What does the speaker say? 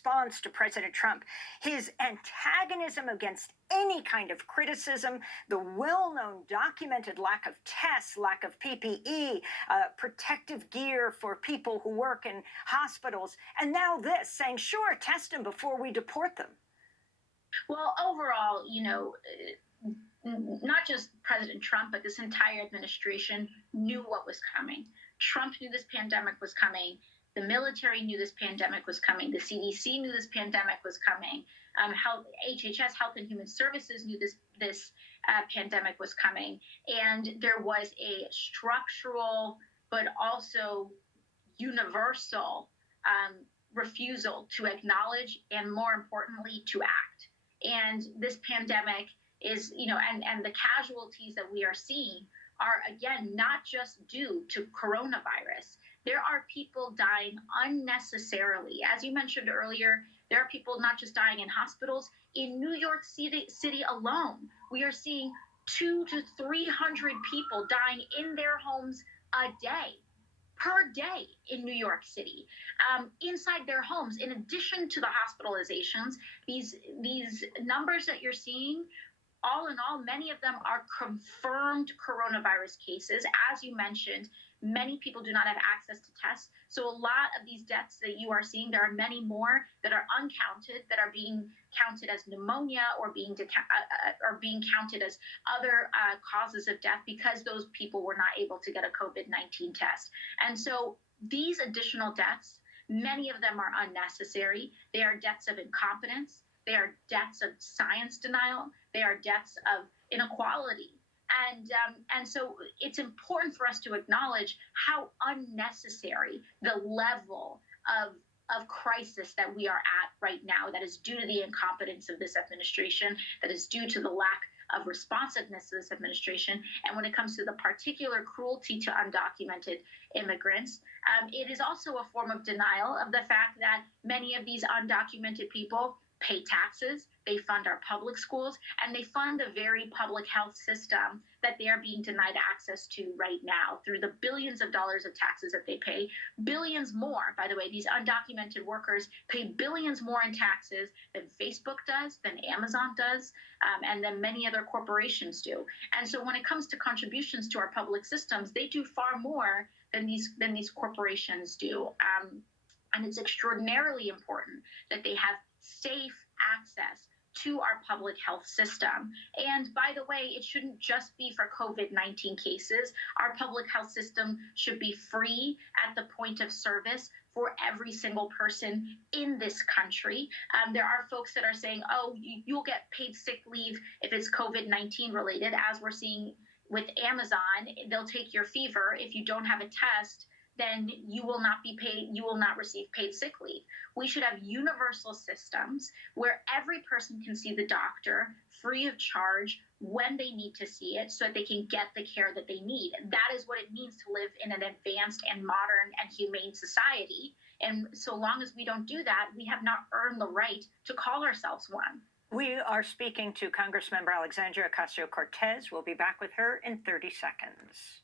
response to President Trump, his antagonism against any kind of criticism, the well-known documented lack of tests, lack of PPE, protective gear for people who work in hospitals, and now this, saying, sure, test them before we deport them. Well, overall, not just President Trump, but this entire administration knew what was coming. Trump knew this pandemic was coming. The military knew this pandemic was coming. The CDC knew this pandemic was coming. HHS, Health and Human Services, knew this pandemic was coming. And there was a structural, but also universal refusal to acknowledge and, more importantly, to act. And this pandemic is, and the casualties that we are seeing are, again, not just due to coronavirus. There are people dying unnecessarily. As you mentioned earlier, there are people not just dying in hospitals. In New York City alone, we are seeing 200 to 300 people dying in their homes per day in New York City, inside their homes. In addition to the hospitalizations, these numbers that you're seeing, all in all, many of them are confirmed coronavirus cases. As you mentioned, many people do not have access to tests. So a lot of these deaths that you are seeing, there are many more that are uncounted, that are being counted as pneumonia or being counted as other causes of death because those people were not able to get a COVID-19 test. And so these additional deaths, many of them are unnecessary. They are deaths of incompetence. They are deaths of science denial. They are deaths of inequality. And so it's important for us to acknowledge how unnecessary the level of crisis that we are at right now, that is due to the incompetence of this administration, that is due to the lack of responsiveness of this administration. And when it comes to the particular cruelty to undocumented immigrants, it is also a form of denial of the fact that many of these undocumented people pay taxes, they fund our public schools, and they fund the very public health system that they are being denied access to right now through the billions of dollars of taxes that they pay. Billions more, by the way, these undocumented workers pay billions more in taxes than Facebook does, than Amazon does, and than many other corporations do. And so when it comes to contributions to our public systems, they do far more than these corporations do. And it's extraordinarily important that they have safe access to our public health system. And by the way, it shouldn't just be for COVID-19 cases. Our public health system should be free at the point of service for every single person in this country. There are folks that are saying, oh, you'll get paid sick leave if it's COVID-19 related. As we're seeing with Amazon, they'll take your fever. If you don't have a test, then you will not be paid, you will not receive paid sick leave. We should have universal systems where every person can see the doctor free of charge when they need to see it so that they can get the care that they need. That is what it means to live in an advanced and modern and humane society. And so long as we don't do that, we have not earned the right to call ourselves one. We are speaking to Congressmember Alexandria Ocasio-Cortez. We'll be back with her in 30 seconds.